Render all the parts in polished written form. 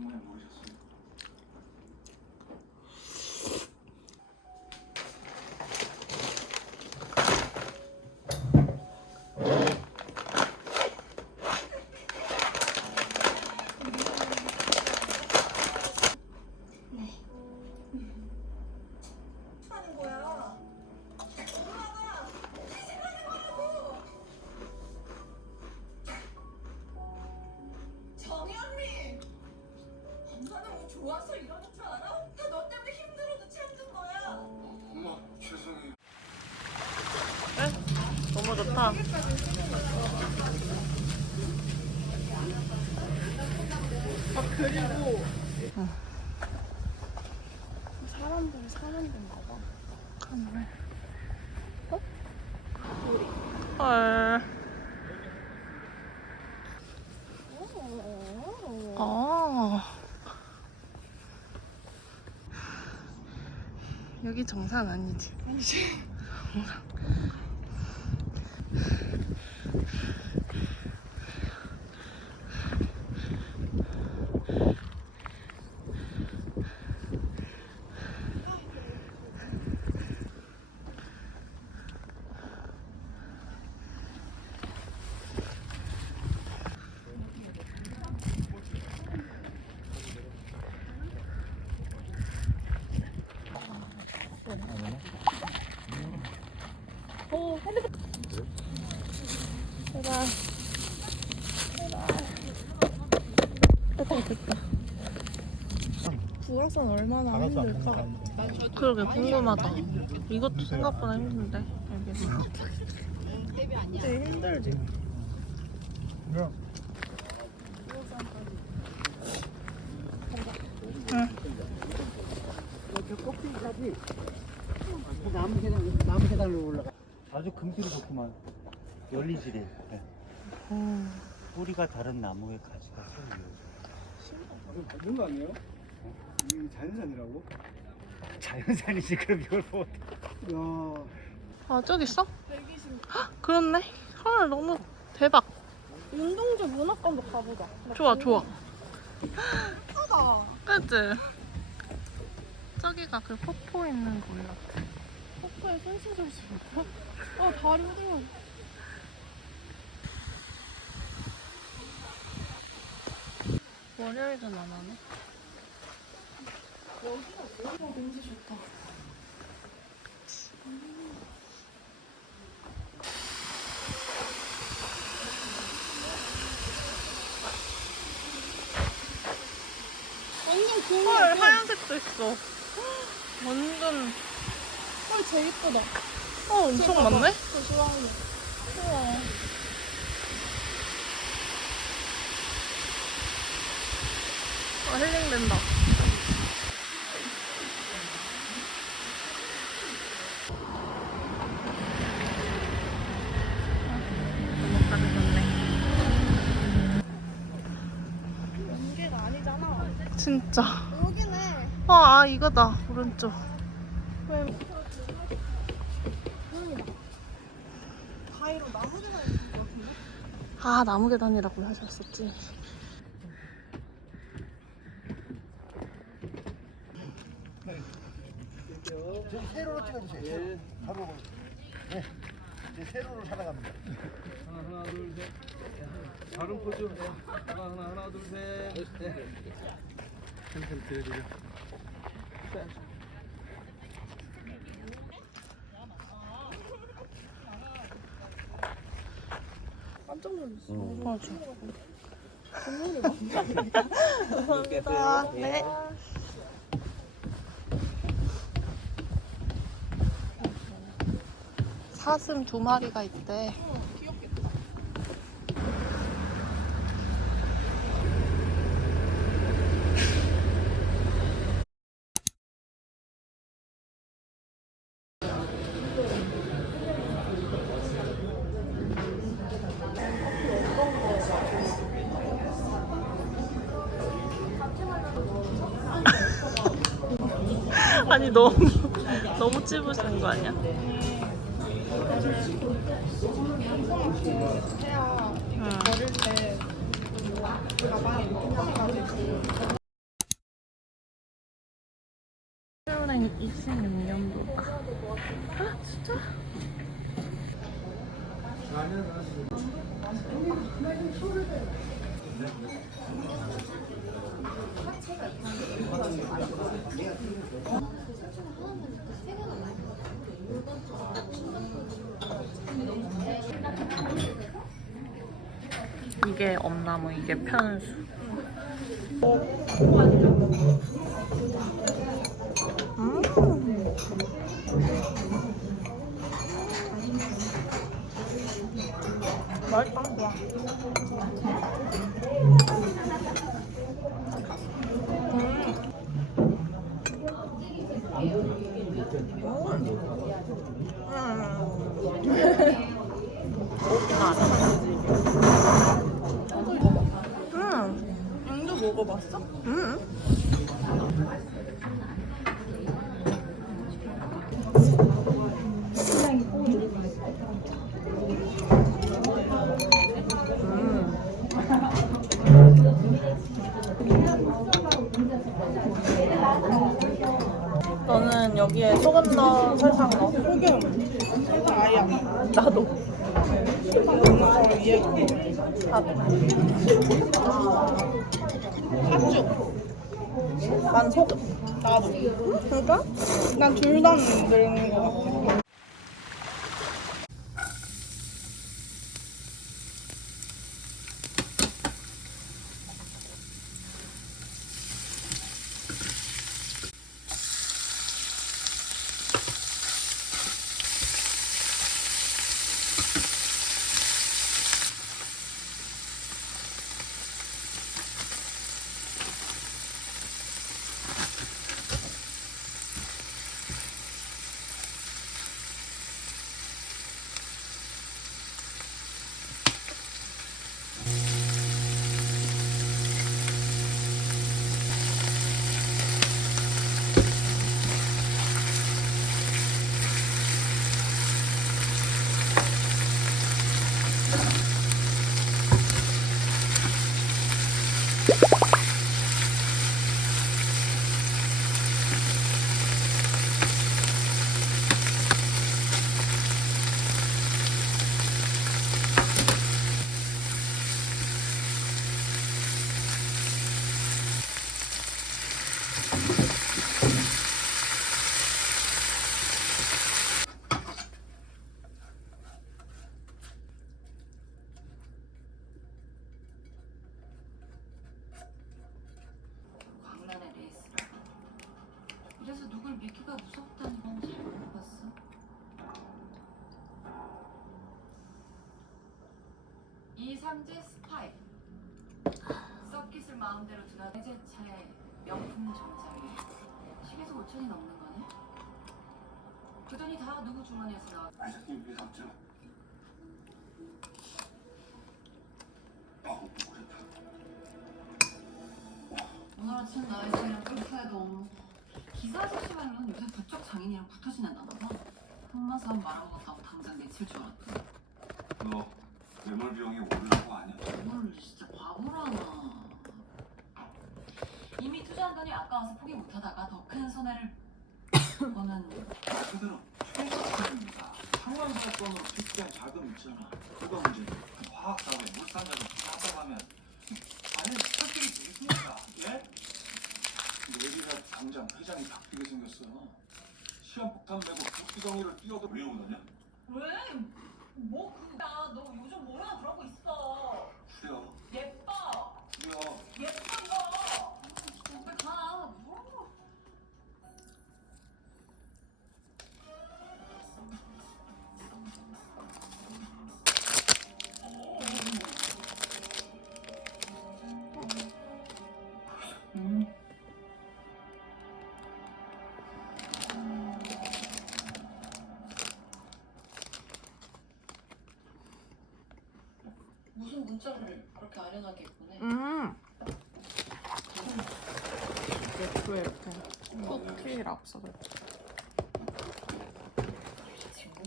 정말 모르셨어요? 하는 거야. 엄마가 회식하는 거라고. 정현미, 엄마는 뭐 좋아서 이러는 줄 알아? 다 너 때문에 힘들어도 참는 거야. 엄마 죄송해요. 너무 좋다. 그리고 사람들이 사는 데인가 봐. 카메라. 헐. 여기 정상 아니지? 아니지. 불화선 얼마나 힘들까? 그러게 궁금하다. 이것도 생각보다 힘든데. 알겠어. 되게 힘들지. 저 꼭대기까지 나무 계단으로 올라가. 아주 금슬이 좋구만. 열리지래. 네. 뿌리가 다른 나무의 가지가 서 받는 거 아니에요? 이게 자연산이라고? 자연산이지. 그럼 이걸 뭐? 야, 아 저기 있어? 헉, 그렇네. 헐 너무 대박. 운동주 문학관도 가보자. 좋아 좋아. 예쁘다. 그치? 저기가 그 폭포 있는 곳 같아. 폭포에 손 씻을 수 있어? 다리 흔들려. 월요일은 안 하네. 냄새 좋다. 완전 헐 공이야. 하얀색도 있어. 완전 헐, 제일 예쁘다. 엄청 많네? 저 좋아하는. 우와. 힐링된다. 너무 가득했네. 연계가 아니잖아. 진짜. 여기네. 아 이거다. 오른쪽. 가위로 나무 계단 있을 것 같은데? 아 나무 계단이라고 하셨었지. 저 세로로 찍어주세요. 바로. 네. 이제 세로로 살아갑니다. 하나 둘 셋. 다른 포즈. 하나 둘 셋. 네. 한참 들려주죠. 깜짝 놀랐어. 맞아. 감사합니다. 네. 사슴 2마리가 있대. 귀엽겠다. 아니 너무 찝으신 거 아니야? 해야 버릴 때 가방에 넣어가지고 2026년도다. 아, 진짜? 이게 엄나무, 이게 편수. 맛있다. 양도 먹어봤어? 응. 너는 여기에 소금 넣어, 설탕 넣어? 소금. 설탕 아예 안 넣어. 나도. 설탕 넣어서 위에 팥죽. 난 소금. 나도. 그러니까? 난 둘 다 넣는 거 같아. 광란의 레이스라. 이래서 누굴 믿기가 무섭다는 건 잘 몰라봤어. 이상재 스파이. 서킷을 마음대로 드나 해제차의 명품 정장에 10에서 5천이 넘는 거네. 그 돈이 다 누구 주머니에서 나와? 아이사님 왜 샀죠? 오늘 아침 나이스랑 캠프에도 기사 아저씨가면 요새 부쩍 장인이랑 붙어 지낸다나 봐. 흑마사원 말아먹었다고 당장 내칠 줄 알았더니 너 매몰 비용이 오르는 거 아니야? 뭘 진짜 바보라나. 이미 투자한 돈이 아까워서 포기 못하다가 더 큰 손해를 보는. 그대로 최저입니다. 상환사건으로 투자한 자금 있잖아. 그거 문제. 화학사회, 물산자금 하다 가면 아니 스타트이 되겠습니까? 예? 내리가 당장 회장이 바뀌게 생겼어. 시한폭탄 메고 국기덩이를 뛰어도 왜 오느냐? 왜? 뭐 그야 너 요즘 뭐나 그러고 있어. 그래요. 예뻐. 그래요. 예쁜 거. 빨리 가. 뭐. 무슨 문자를 그렇게 아련하게 보내? 예쁘게 이렇게 쿠키랑 써져. 친구?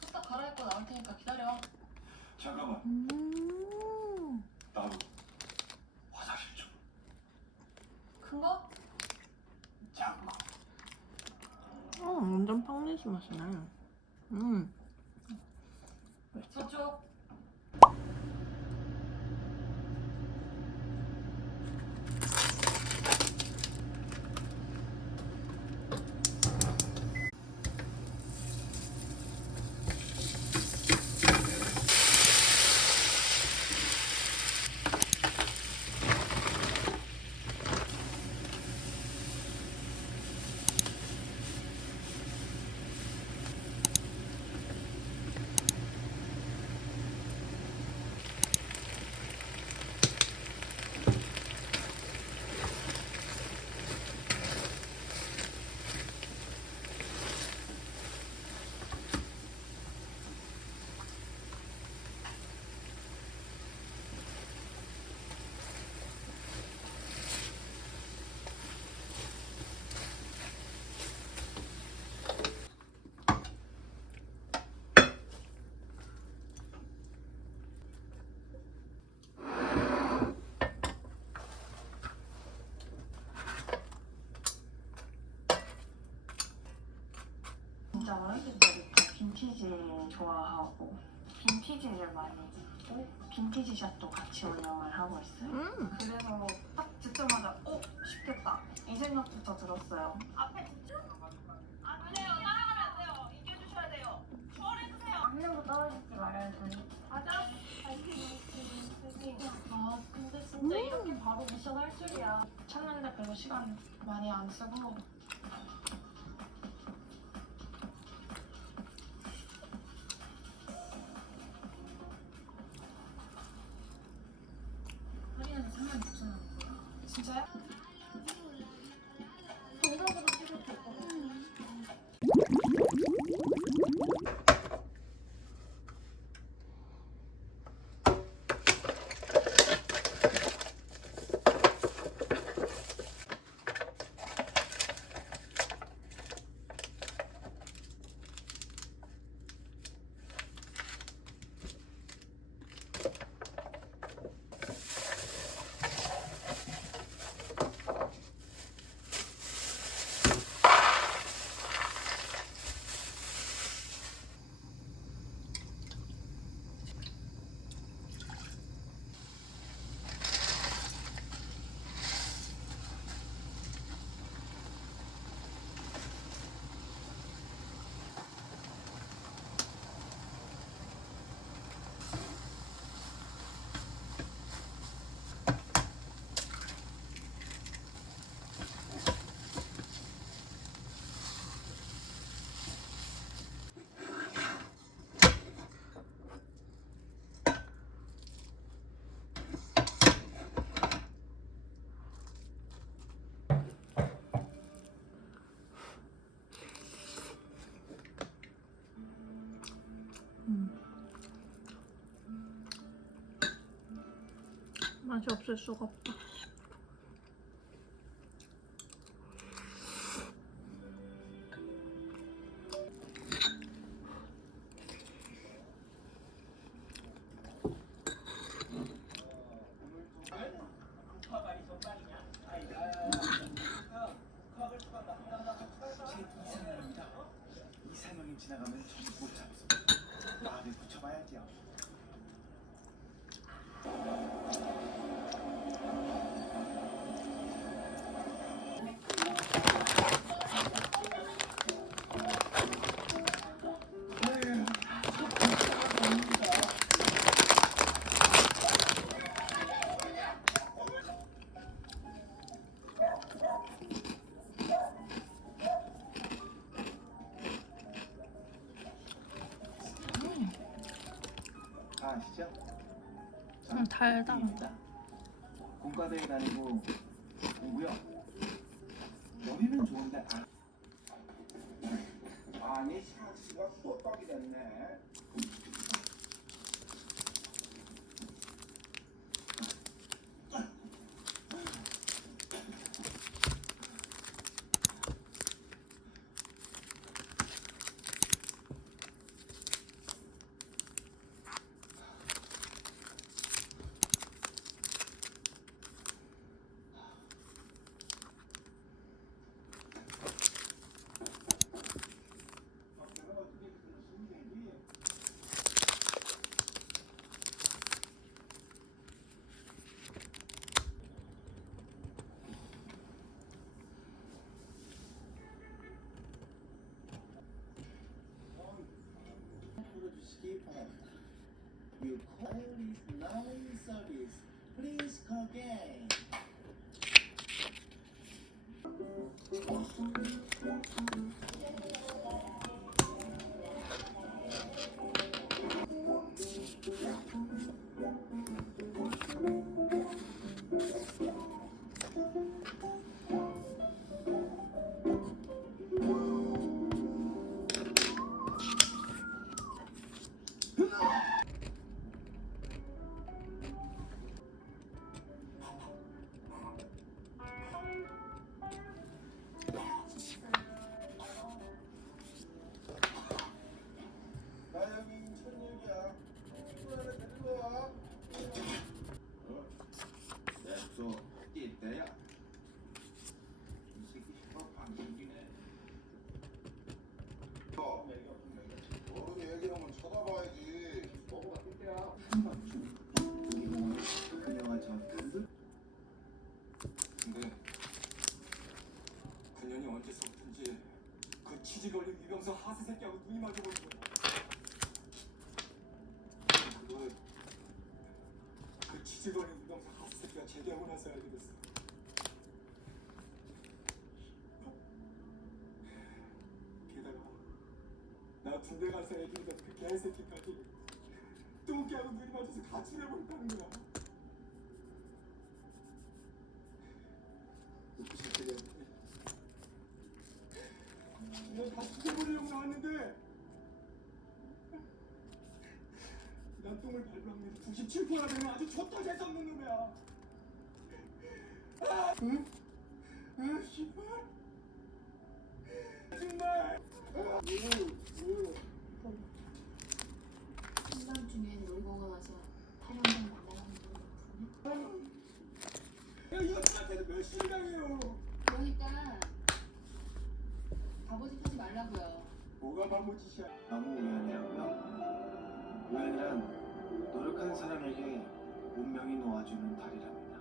후딱 갈아입고 나올 테니까 기다려. 잠깐만. 나도 화장실 쌀국수 맛이 나요. 저쪽. 진짜 어렸을 때부터 빈티지를 좋아하고 빈티지를 많이 입고 빈티지 샵도 같이 운영을 하고 있어요. 그래서 딱 듣자마자 쉽겠다 이 생각부터 들었어요. 앞에 안 돼요. 따라가면 안 돼요. 이겨주셔야 돼요. 초월해주세요. 안내고 떨어지지 말아요. 맞아. 아 근데 진짜 이렇게 바로 미션 할 줄이야. 찾는데 별로 시간 많이 안 쓰고 할인은 36,000원. 진짜요? 동작으로 찍을 수 있거든. 맛이 없을 수가 없다. 이상형이 지나가면 전부 못 잡았어. 마음에 붙여봐야지요. 아시죠? 달다. 공과대에 다니고 오고요. 여기는 좋은데 아니 샤스가 또 떡이 됐네. you call is now in service. Please call again. 나 여기 인천역이야. 친구 하나 데리고 와. 냅둬. 이때야. 이 새끼 힙합 방송이네. 어른이 얘기하면 쳐다봐야지. 먹어봐 뜰때야. 그녀가 저 뜬들? 근데 그년이 언제서부턴지 그 치질 걸린 위병서 하스 새끼하고 눈이 맞아버린 거야. 그 치질 걸린 위병서 하스 새끼가 제대하고 나서 알게 됐어. 게다가 나 군대 가서 애기던 그 개새끼까지 똥개하고 눈이 맞아서 같이 내버렸다는 거야. 그 새끼야. 내가 다 죽여버리려고 나왔는데 난 똥을 밟을 확률이 97%나 되는 아주 좆도 재수없는 놈이야. 아, 응? 응, 씨발. 정말. 한밤중에 놀이공원 와서 타령장 만나는 분 야, 이것들한테도 몇 시간이에요? 그러니까 바보짓 하지 말라고요. 뭐가 바보짓이야? 너무 우연이라고요? 우연이란 노력하는 사람에게 운명이 놓아주는 달이랍니다.